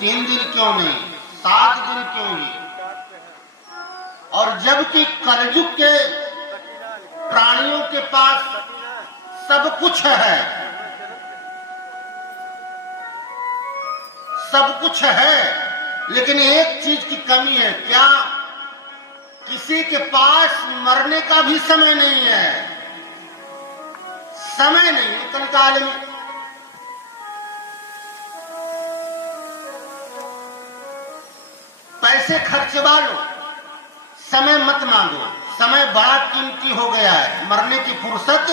3 दिन क्यों नहीं, 7 दिन क्यों ही? और जबकि कलयुग के प्राणियों के पास सब कुछ है, सब कुछ है, लेकिन एक चीज की कमी है। क्या? किसी के पास मरने का भी समय नहीं है। समय नहीं है कलिकाल में। पैसे खर्चवा लो, समय मत मांगो। समय बड़ा कीमती हो गया है। मरने की फुर्सत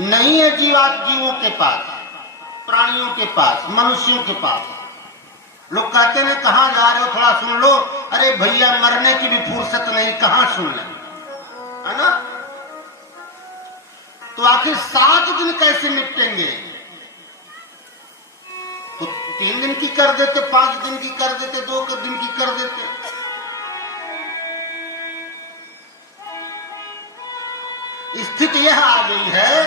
नहीं है जीवों के पास, प्राणियों के पास, मनुष्यों के पास। लोग कहते हैं कहां जा रहे हो, थोड़ा सुन लो। अरे भैया, मरने की भी फुर्सत नहीं, कहां सुन ले, है ना? तो आखिर 7 दिन कैसे निपटेंगे? तो 3 दिन की कर देते, 5 दिन की कर देते, 2 दिन की कर देते। स्थिति यह आ गई है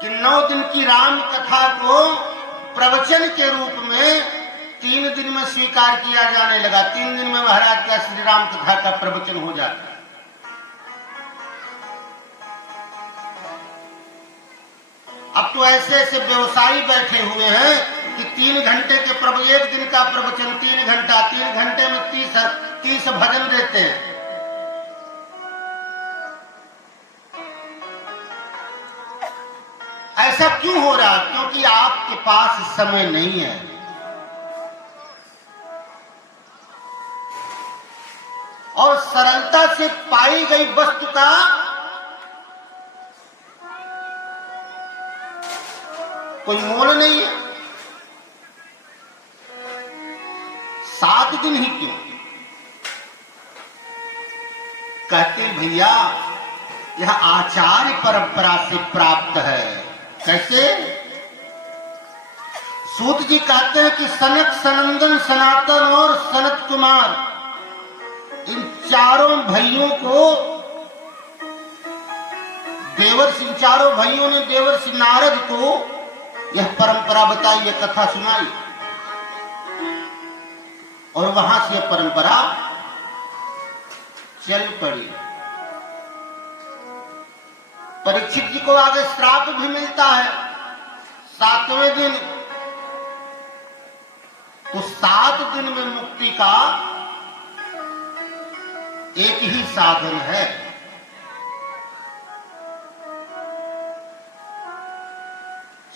कि 9 दिन की राम कथा को प्रवचन के रूप में 3 दिन में स्वीकार किया जाने लगा। 3 दिन में महाराज का श्री राम कथा का प्रवचन हो जाता है। अब तो ऐसे ऐसे व्यवसायी बैठे हुए हैं कि 3 घंटे के 1 दिन का प्रवचन 3 घंटा, 3 घंटे में 30 भजन देते हैं। ऐसा क्यों हो रहा? क्योंकि आपके पास समय नहीं है। और सरलता से पाई गई वस्तु का कोई मोल नहीं है। 7 दिन ही क्यों? कहते भैया, यह आचार्य परंपरा से प्राप्त है। कैसे? सूत जी कहते हैं कि सनक, सनंदन, सनातन और सनत कुमार, इन चारों भाइयों को देवर्षि, चारों भाइयों ने देवर्षि नारद को यह परंपरा बताई, यह कथा सुनाई, और वहां से यह परंपरा चल पड़ी। परीक्षित जी को आगे श्राप भी मिलता है 7वें दिन। तो 7 दिन में मुक्ति का एक ही साधन है।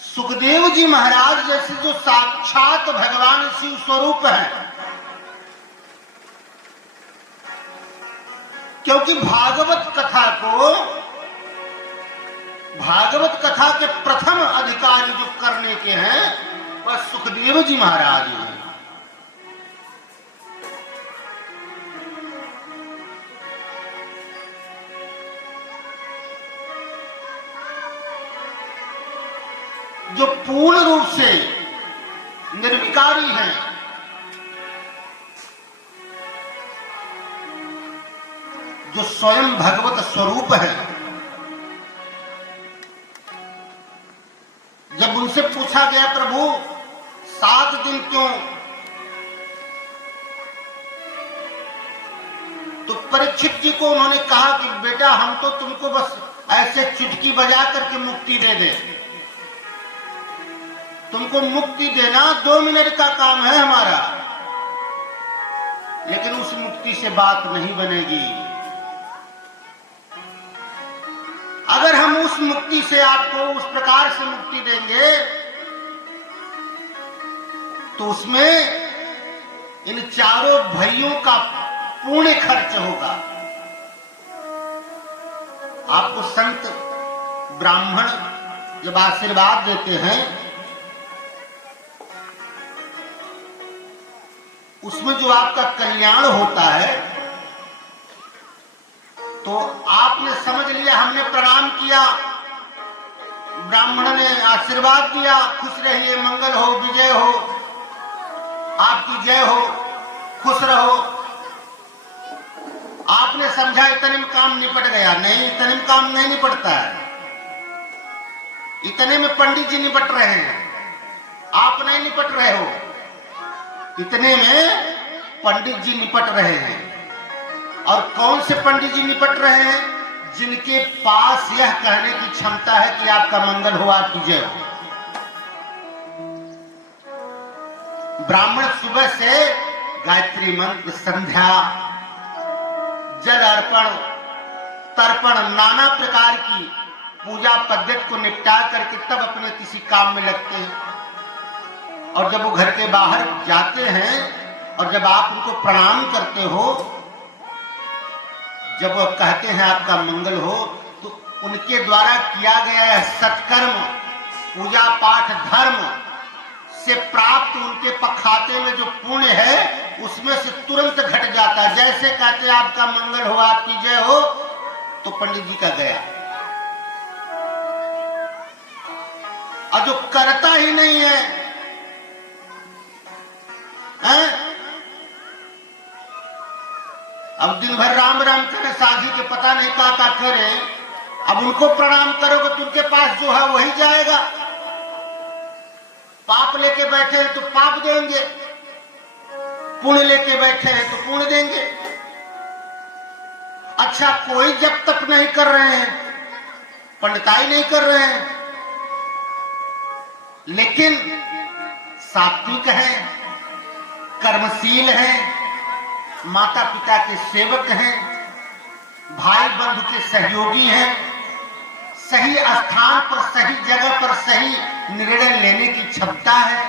सुखदेव जी महाराज जैसे जो साक्षात भगवान शिव स्वरूप हैं, क्योंकि भागवत कथा के प्रथम अधिकारी जो करने के हैं वह सुखदेव जी महाराज हैं। जो पूर्ण रूप से निर्विकारी हैं, जो स्वयं भगवत स्वरूप है। जब उनसे पूछा गया प्रभु 7 दिन क्यों, तो परीक्षित जी को उन्होंने कहा कि बेटा, हम तो तुमको बस ऐसे चुटकी बजा करके मुक्ति दे दे। तुमको मुक्ति देना 2 मिनट का काम है हमारा, लेकिन उस मुक्ति से बात नहीं बनेगी। अगर हम उस मुक्ति से आपको उस प्रकार से मुक्ति देंगे तो उसमें इन चारों भाइयों का पुण्य खर्च होगा। आपको संत ब्राह्मण जब आशीर्वाद देते हैं, उसमें जो आपका कल्याण होता है, तो आपने समझ लिया, हमने प्रणाम किया, ब्राह्मण ने आशीर्वाद दिया, खुश रहिए, मंगल हो, विजय हो, आपकी जय हो, खुश रहो। आपने समझा इतने में काम निपट गया। नहीं, इतने में काम नहीं निपटता है। इतने में पंडित जी निपट रहे हैं, आप नहीं निपट रहे हो। इतने में पंडित जी निपट रहे हैं। और कौन से पंडित जी निपट रहे हैं? जिनके पास यह कहने की क्षमता है कि आपका मंगल हो, आपकी जय हो। ब्राह्मण सुबह से गायत्री मंत्र, संध्या, जल अर्पण, तर्पण, नाना प्रकार की पूजा पद्धति को निपटा करके तब अपने किसी काम में लगते हैं। और जब वो घर के बाहर जाते हैं और जब आप उनको प्रणाम करते हो, जब वो कहते हैं आपका मंगल हो, तो उनके द्वारा किया गया यह सत्कर्म, पूजा पाठ, धर्म से प्राप्त उनके खाते में जो पुण्य है उसमें से तुरंत घट जाता है। जैसे कहते हैं आपका मंगल हो, आपकी जय हो, तो पंडित जी का गया। और जो करता ही नहीं है, हैं? अब दिन भर राम राम करे, साझी के पता नहीं क्या करे। अब उनको प्रणाम करोगे तो उनके पास जो है वही जाएगा। पाप लेके बैठे हैं तो पाप देंगे, पुण्य लेके बैठे हैं तो पुण्य देंगे। अच्छा, कोई जब तक नहीं कर रहे हैं, पंडिताई नहीं कर रहे हैं, लेकिन सात्विक हैं, कर्मशील हैं, माता पिता के सेवक हैं, भाई बंधु के सहयोगी हैं, सही स्थान पर, सही जगह पर सही निर्णय लेने की क्षमता है,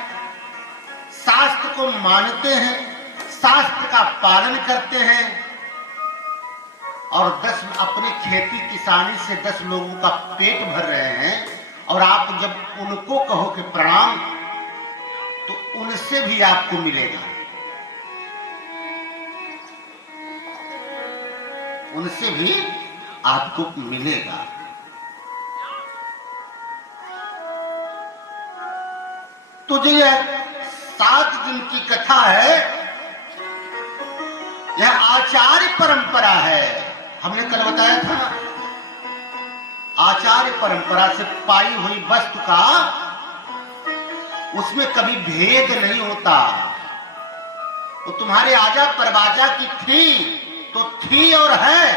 शास्त्र को मानते हैं, शास्त्र का पालन करते हैं, और 10 अपने खेती किसानी से 10 लोगों का पेट भर रहे हैं। और आप जब उनको कहो कि प्रणाम, तो उनसे भी आपको मिलेगा, उनसे भी आपको मिलेगा। तो जो यह 7 दिन की कथा है, यह आचार्य परंपरा है। हमने कल बताया था, आचार्य परंपरा से पाई हुई वस्तु का उसमें कभी भेद नहीं होता। वो तुम्हारे आजा परवाजा की थी तो थी और है,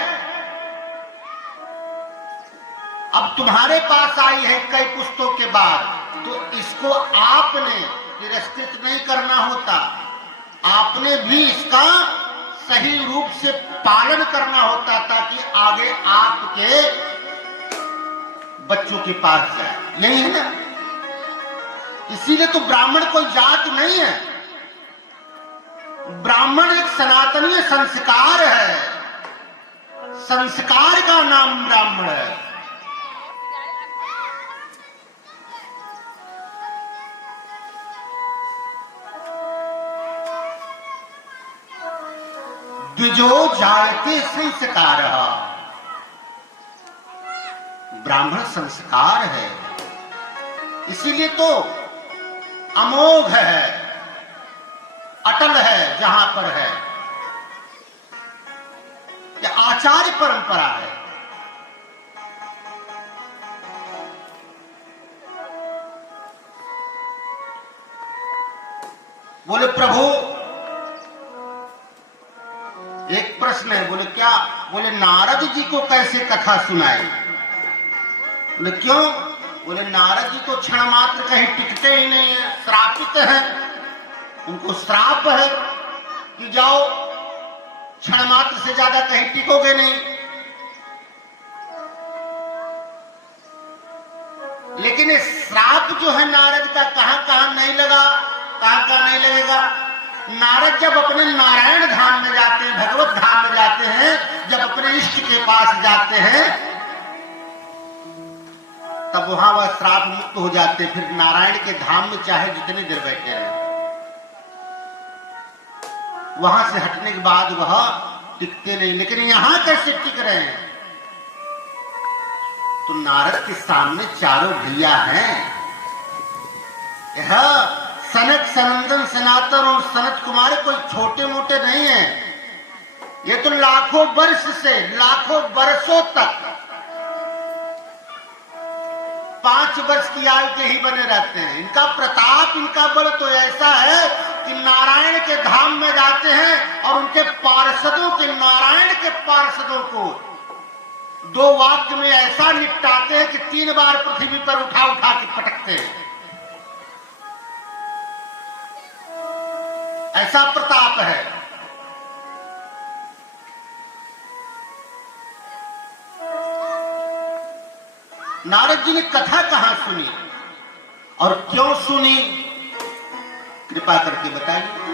अब तुम्हारे पास आई है कई पुस्तकों के बाद, तो इसको आपने तिरस्कृत नहीं करना होता, आपने भी इसका सही रूप से पालन करना होता, ताकि आगे आपके बच्चों के पास जाए। यही है ना? इसीलिए तो ब्राह्मण कोई जात नहीं है, ब्राह्मण एक सनातनीय संस्कार है, संस्कार का नाम ब्राह्मण है। द्विजो जायते संस्कारः, ब्राह्मण संस्कार है, इसीलिए तो अमोघ है, अटल है जहां पर है। यह आचार्य परंपरा है। बोले प्रभु, एक प्रश्न है। बोले क्या? बोले नारद जी को कैसे कथा सुनाए? बोले क्यों? बोले नारद जी तो क्षण मात्र कहीं टिकते ही नहीं है, श्रापित है, उनको श्राप है कि जाओ क्षण मात्र से ज्यादा कहीं टिकोगे नहीं। लेकिन ये श्राप जो है नारद का कहां कहां नहीं लगा, कहां कहां नहीं लगेगा। नारद जब अपने नारायण धाम में जाते हैं, भगवत धाम में जाते हैं, जब अपने इष्ट के पास जाते हैं, तब वहां वह श्राप मुक्त हो जाते। फिर नारायण के धाम में चाहे जितनी देर बैठे रहे, वहां से हटने के बाद वह टिकते नहीं। लेकिन यहां कैसे टिक रहे हैं? तो नारद के सामने चारों भैया हैं। यह सनक, सनंदन, सनातन और सनत कुमार कोई छोटे मोटे नहीं है। ये तो लाखों वर्ष से, लाखों वर्षों तक 5 वर्ष की आयु के ही बने रहते हैं। इनका प्रताप प्रताप, इनका बल तो ऐसा है कि नारायण के धाम में जाते हैं और उनके पार्षदों के, नारायण के पार्षदों को 2 वाक्य में ऐसा निपटाते हैं कि 3 बार पृथ्वी पर उठा उठा के पटकते हैं। ऐसा प्रताप है। नारद जी ने कथा कहां सुनी और क्यों सुनी, कृपा करके बताइए।